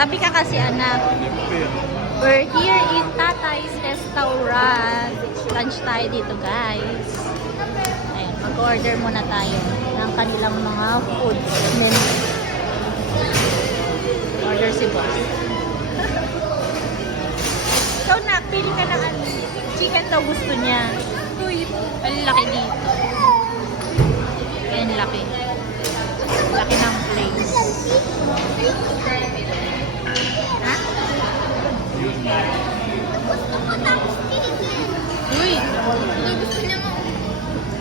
Tabi ka kasi anak. We're here in Tatay's Restaurant. Lunch tayo dito guys. Ayan, mag-order muna tayo ng kanilang mga food menu. Order si boss. Ikaw na, pili ka ng ano. Chicken daw gusto niya. Uy, ang laki dito. Ayan, laki. Laki ng place. Uy!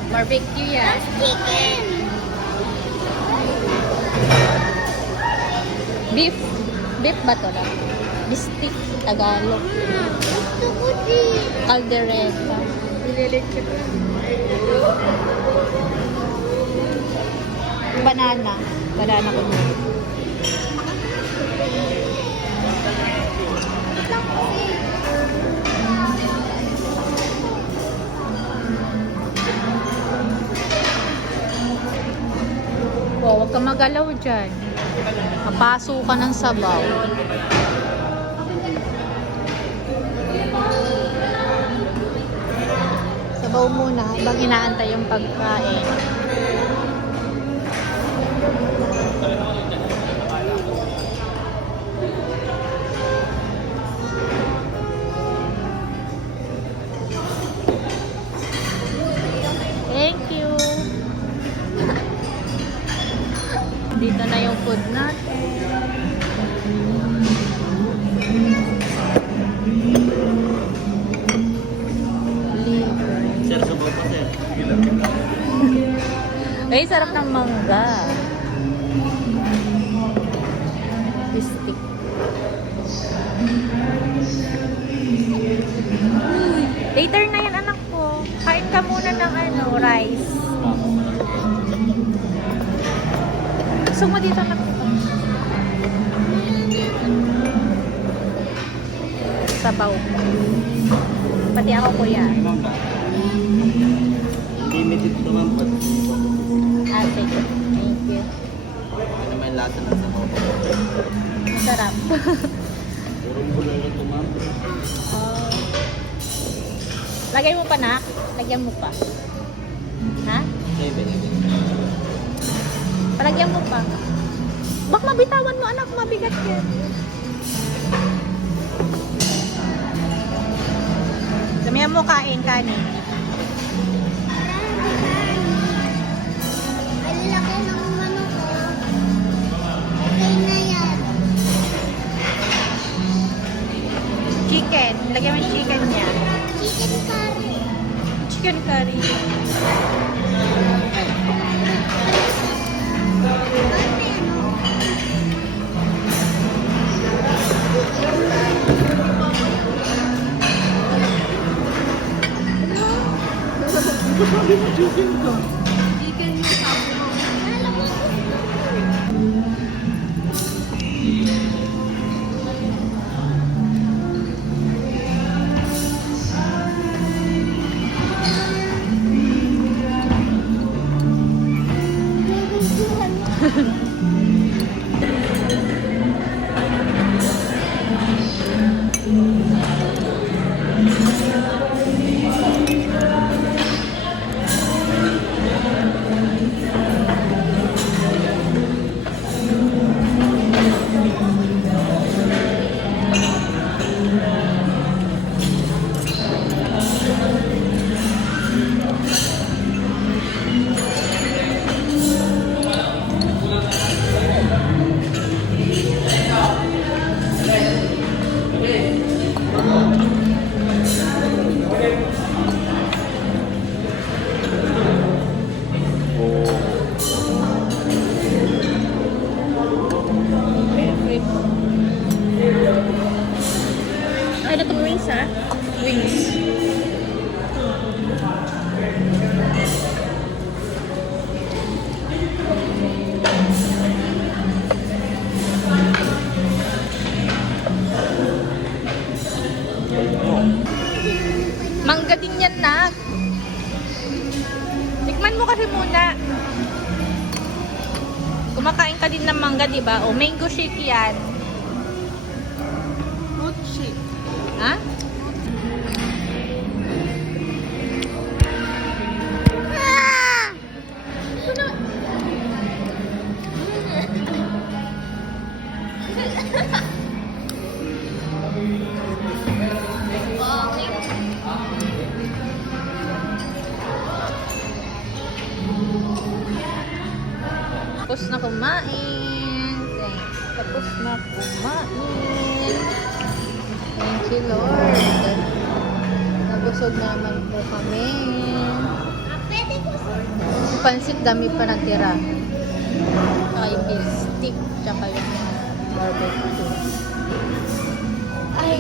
Barbecue yan. Chicken! Beef. Beef ba to lang? Bistik, Tagalog. Gusto ko din. Caldereta. Banana. Banana ko. Oh, magalaw dyan. Mapaso ka ng sabaw. Sabaw muna habang inaantay yung pagkain. Dito na yung food natin. Sir, subo po sir. Ay, sarap ng mangga. Bistik. Later na yan, anak ko. Kain ka muna ng ano, rice. Gusto mo dito, ko. Sabaw. Pati ako, kuya. Limited naman po. Ah, sige. Thank you. Ano may lasa ng sabaw. Masarap. Purong bulalo ito ma'am. Oh. Lagay mo pa na? Lagyan mo pa. Palagyan mo pa. Bak mabitawan mo anak, mabigat yan. Damihan mo kain, kanin. Laki ng manok ko. Okay na yan. Chicken. Lagyan mo yung chicken niya. Chicken curry. Chicken curry. Ano Wings. Mangga din yan, nak. Tikman mo kasi muna. Kumakain ka din ng mangga, di ba? O, mango shake yan. Ha? Tapos na kumain. Thank- Tapos na kumain. Thank you, Lord. Nabusog naman po kami. Pansit dami pa natira. Tsaka yung stick. Tsaka yung barbecue. Ay,